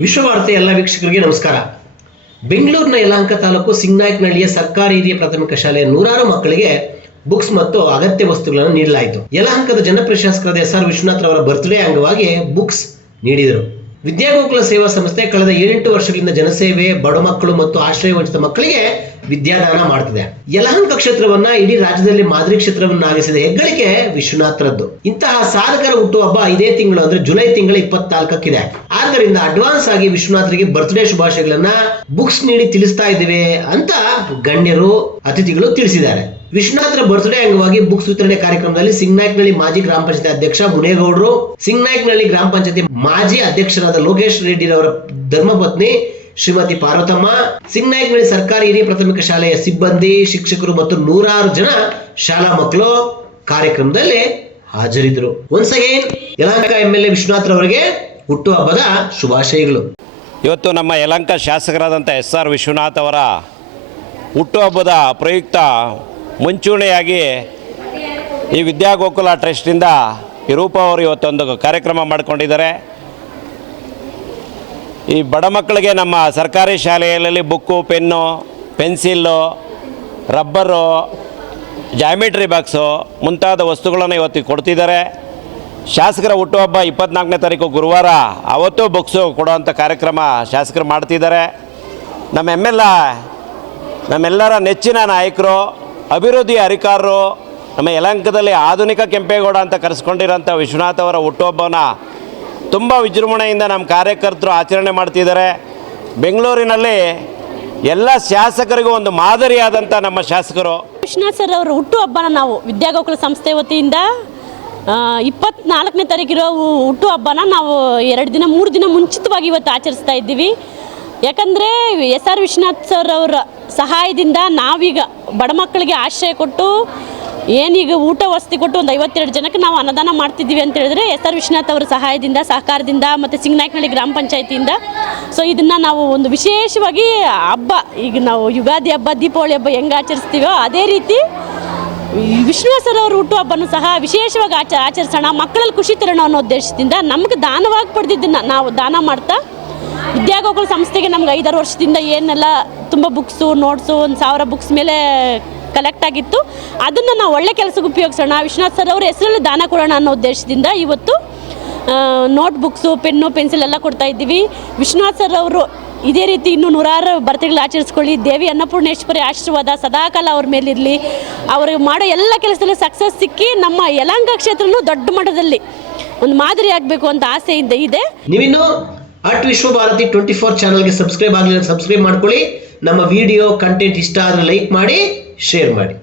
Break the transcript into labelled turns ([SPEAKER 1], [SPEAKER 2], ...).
[SPEAKER 1] ವಿಶ್ವವಾರ್ತೆ ಎಲ್ಲ ವೀಕ್ಷಕರಿಗೆ ನಮಸ್ಕಾರ. ಬೆಂಗಳೂರಿನ ಯಲಹಂಕ ತಾಲೂಕು ಸಿಂಗ್ನಾಯ್ಕನಹಳ್ಳಿಯ ಸರ್ಕಾರಿ ಹಿರಿಯ ಪ್ರಾಥಮಿಕ ಶಾಲೆಯ ನೂರಾರು ಮಕ್ಕಳಿಗೆ ಬುಕ್ಸ್ ಮತ್ತು ಅಗತ್ಯ ವಸ್ತುಗಳನ್ನು ನೀಡಲಾಯಿತು. ಯಲಹಂಕದ ಜನಪ್ರಶಾಸಕರಾದ ಎಸ್ ಆರ್ ವಿಶ್ವನಾಥ್ ಅವರ ಬರ್ತ್ಡೇ ಅಂಗವಾಗಿ ಬುಕ್ಸ್ ನೀಡಿದರು. ವಿದ್ಯಾಗೋಕುಲ ಸೇವಾ ಸಂಸ್ಥೆ ಕಳೆದ ಏಳೆಂಟು ವರ್ಷಗಳಿಂದ ಜನಸೇವೆ, ಬಡ ಮಕ್ಕಳು ಮತ್ತು ಆಶ್ರಯ ವಂಚಿತ ಮಕ್ಕಳಿಗೆ ವಿದ್ಯಾದಾನ ಮಾಡ್ತಿದೆ. ಯಲಹಂಕ ಕ್ಷೇತ್ರವನ್ನ ಇಡೀ ರಾಜ್ಯದಲ್ಲಿ ಮಾದರಿ ಕ್ಷೇತ್ರವನ್ನಾಗಿಸಿದ ಹೆಗ್ಗಳಿಕೆ ವಿಶ್ವನಾಥ್ರದ್ದು. ಇಂತಹ ಸಾಧಕರ ಹುಟ್ಟುಹಬ್ಬ ಇದೇ ತಿಂಗಳು ಅಂದ್ರೆ ಜುಲೈ ತಿಂಗಳ ಇಪ್ಪತ್ನಾಲ್ಕಕ್ಕಿದೆ. ಆದ್ದರಿಂದ ಅಡ್ವಾನ್ಸ್ ಆಗಿ ವಿಶ್ವನಾಥ್ರಿಗೆ ಬರ್ತ್ಡೇ ಶುಭಾಶಯಗಳನ್ನ ಬುಕ್ಸ್ ನೀಡಿ ತಿಳಿಸ್ತಾ ಇದ್ದೇವೆ ಅಂತ ಗಣ್ಯರು, ಅತಿಥಿಗಳು ತಿಳಿಸಿದ್ದಾರೆ. ವಿಶ್ವನಾಥರ ಬರ್ತ್ಡೇ ಅಂಗವಾಗಿ ಬುಕ್ಸ್ ವಿತರಣೆ ಕಾರ್ಯಕ್ರಮದಲ್ಲಿ ಸಿಂಗ್ನಾಯ್ಕನಹಳ್ಳಿ ಮಾಜಿ ಗ್ರಾಮ ಪಂಚಾಯತ್ ಅಧ್ಯಕ್ಷ ಮುನೇಗೌಡರು ಸಿಂಗ್ನಾಯ್ಕನಹಳ್ಳಿ ಗ್ರಾಮ ಪಂಚಾಯತಿ ಮಾಜಿ ಅಧ್ಯಕ್ಷರಾದ ಲೋಕೇಶ್ ರೆಡ್ಡಿರವರ ಧರ್ಮಪತ್ನಿ ಶ್ರೀಮತಿ ಪಾರ್ವತಮ್ಮ ಸಿಂಗ್ನಾಯ್ಕನಹಳ್ಳಿ ಸರ್ಕಾರಿ ಹಿರಿಯ ಪ್ರಾಥಮಿಕ ಶಾಲೆಯ ಸಿಬ್ಬಂದಿ, ಶಿಕ್ಷಕರು ಮತ್ತು ನೂರಾರು ಜನ ಶಾಲಾ ಮಕ್ಕಳು ಕಾರ್ಯಕ್ರಮದಲ್ಲಿ ಹಾಜರಿದ್ದರು. Once again Yelahanka M L A Vishwanath ರವರಿಗೆ ಹುಟ್ಟುಹಬ್ಬದ ಶುಭಾಶಯಗಳು.
[SPEAKER 2] ಇವತ್ತು ನಮ್ಮ ಯಲಹಂಕ ಶಾಸಕರಾದಂಥ ಎಸ್ ಆರ್ ವಿಶ್ವನಾಥ್ ಅವರ ಹುಟ್ಟುಹಬ್ಬದ ಪ್ರಯುಕ್ತ ಮುಂಚೂಣಿಯಾಗಿ ಈ ವಿದ್ಯಾಗೋಕುಲ ಟ್ರಸ್ಟಿಂದ ಈ ರೂಪ ಅವರು ಇವತ್ತೊಂದು ಕಾರ್ಯಕ್ರಮ ಮಾಡಿಕೊಂಡಿದ್ದಾರೆ. ಈ ಬಡ ಮಕ್ಕಳಿಗೆ ನಮ್ಮ ಸರ್ಕಾರಿ ಶಾಲೆಯಲ್ಲಿ book, pen, pencil, rubber, geometry box ಮುಂತಾದ ವಸ್ತುಗಳನ್ನು ಇವತ್ತು ಕೊಡ್ತಿದ್ದಾರೆ. ಶಾಸಕರ ಹುಟ್ಟುಹಬ್ಬ ಇಪ್ಪತ್ನಾಲ್ಕನೇ ತಾರೀಕು ಗುರುವಾರ. ಅವತ್ತು ಬುಕ್ಸು ಕೊಡುವಂಥ ಕಾರ್ಯಕ್ರಮ ಶಾಸಕರು ಮಾಡ್ತಿದ್ದಾರೆ. ನಮ್ಮ ಎಂ ಎಲ್ ನಮ್ಮೆಲ್ಲರ ನೆಚ್ಚಿನ ನಾಯಕರು, ಅಭಿವೃದ್ಧಿ ಅಧಿಕಾರರು, ನಮ್ಮ ಯಲಂಕದಲ್ಲಿ ಆಧುನಿಕ ಕೆಂಪೇಗೌಡ ಅಂತ ಕರೆಸ್ಕೊಂಡಿರೋಂಥ ವಿಶ್ವನಾಥ್ ಅವರ ಹುಟ್ಟುಹಬ್ಬನ ತುಂಬ ವಿಜೃಂಭಣೆಯಿಂದ ನಮ್ಮ ಕಾರ್ಯಕರ್ತರು ಆಚರಣೆ ಮಾಡ್ತಿದ್ದಾರೆ. ಬೆಂಗಳೂರಿನಲ್ಲಿ ಎಲ್ಲ ಶಾಸಕರಿಗೂ ಒಂದು ಮಾದರಿಯಾದಂಥ ನಮ್ಮ ಶಾಸಕರು.
[SPEAKER 3] ವಿಶ್ವನಾಥ್ ಸರ್ ಅವರ ಹುಟ್ಟುಹಬ್ಬನ ನಾವು ವಿದ್ಯಾಗೋಕುಲ ಸಂಸ್ಥೆ ವತಿಯಿಂದ ಇಪ್ಪತ್ನಾಲ್ಕನೇ ತಾರೀಕಿರೋ ಹುಟ್ಟುಹಬ್ಬನ ನಾವು ಎರಡು ದಿನ, ಮೂರು ದಿನ ಮುಂಚಿತವಾಗಿ ಇವತ್ತು ಆಚರಿಸ್ತಾ ಇದ್ದೀವಿ. ಯಾಕಂದರೆ ಎಸ್ ಆರ್ ವಿಶ್ವನಾಥ್ ಸರ್ ಅವರ ಸಹಾಯದಿಂದ ನಾವೀಗ ಬಡ ಮಕ್ಕಳಿಗೆ ಆಶ್ರಯ ಕೊಟ್ಟು ಏನೀಗ ಊಟ ವಸತಿ ಕೊಟ್ಟು ಒಂದು ಐವತ್ತೆರಡು ಜನಕ್ಕೆ ನಾವು ಅನ್ನದಾನ ಮಾಡ್ತಿದ್ದೀವಿ ಅಂತ ಹೇಳಿದ್ರೆ ಎಸ್ ಆರ್ ವಿಶ್ವನಾಥ್ ಅವರ ಸಹಾಯದಿಂದ, ಸಹಕಾರದಿಂದ ಮತ್ತು ಸಿಂಗನಾಯಕನಹಳ್ಳಿ ಗ್ರಾಮ ಪಂಚಾಯತಿಯಿಂದ. ಸೊ ಇದನ್ನು ನಾವು ಒಂದು ವಿಶೇಷವಾಗಿ ಹಬ್ಬ, ಈಗ ನಾವು ಯುಗಾದಿ ಹಬ್ಬ, ದೀಪಾವಳಿ ಹಬ್ಬ ಹೆಂಗೆ ಆಚರಿಸ್ತೀವೋ ಅದೇ ರೀತಿ ಅವ್ರ ಹುಟ್ಟುಹಬ್ಬನೂ ಸಹ ವಿಶೇಷವಾಗಿ ಆಚ, ಆಚರಿಸೋಣ, ಮಕ್ಕಳಲ್ಲಿ ಖುಷಿ ತರೋಣ ಅನ್ನೋ ಉದ್ದೇಶದಿಂದ ನಮಗೆ ದಾನವಾಗಿ ಪಡೆದಿದ್ದನ್ನು ನಾವು ದಾನ ಮಾಡ್ತಾ, ವಿದ್ಯಾಗೋಕುಲ ಸಂಸ್ಥೆಗೆ ನಮ್ಗೆ ಐದಾರು ವರ್ಷದಿಂದ ಏನೆಲ್ಲ ತುಂಬ ಬುಕ್ಸು ನೋಟ್ಸು ಒಂದು ಸಾವಿರ ಬುಕ್ಸ್ ಮೇಲೆ ಕಲೆಕ್ಟ್ ಆಗಿತ್ತು. ಅದನ್ನು ನಾವು ಒಳ್ಳೆ ಕೆಲಸಕ್ಕೆ ಉಪಯೋಗಿಸೋಣ. ವಿಶ್ವನಾಥ್ ಸರ್ ಅವ್ರ ಹೆಸರಲ್ಲಿ ದಾನ ಕೊಡೋಣ ಅನ್ನೋ ಉದ್ದೇಶದಿಂದ ಇವತ್ತು ನೋಟ್ ಬುಕ್ಸು ಪೆನ್ನು ಪೆನ್ಸಿಲ್ ಎಲ್ಲ ಕೊಡ್ತಾ ಇದ್ದೀವಿ. ವಿಶ್ವನಾಥ್ ಸರ್ ಅವರು ಇದೇ ರೀತಿ ಇನ್ನೂ ನೂರಾರು ಬರ್ತಡೆಗಳು ಆಚರಿಸ್ಕೊಳ್ಳಿ ದೇವಿ ಅನ್ನಪೂರ್ಣೇಶ್ವರಿ ಆಶೀರ್ವಾದ ಸದಾಕಾಲ ಅವ್ರ ಮೇಲಿರಲಿ. ಅವ್ರಿಗೆ ಮಾಡೋ ಎಲ್ಲ ಕೆಲಸದಲ್ಲೂ ಸಕ್ಸಸ್ ಸಿಕ್ಕಿ ನಮ್ಮ ಯಲಾಂಗ ಕ್ಷೇತ್ರನೂ ದೊಡ್ಡ ಮಟ್ಟದಲ್ಲಿ ಒಂದು ಮಾದರಿ ಆಗಬೇಕು ಅಂತ ಆಸೆಯಿಂದ ಇದೆ.
[SPEAKER 1] ನೀವಿನ್ನು at Vishwa Bharati twenty four ಚಾನಲ್ಗೆ ಸಬ್ಸ್ಕ್ರೈಬ್ ಆಗಲಿಲ್ಲ ಸಬ್ಸ್ಕ್ರೈಬ್ ಮಾಡ್ಕೊಳ್ಳಿ. ನಮ್ಮ ವಿಡಿಯೋ ಕಂಟೆಂಟ್ ಇಷ್ಟ ಆದರೆ ಲೈಕ್ ಮಾಡಿ. ಶೇರ್ ಮಾಡಿ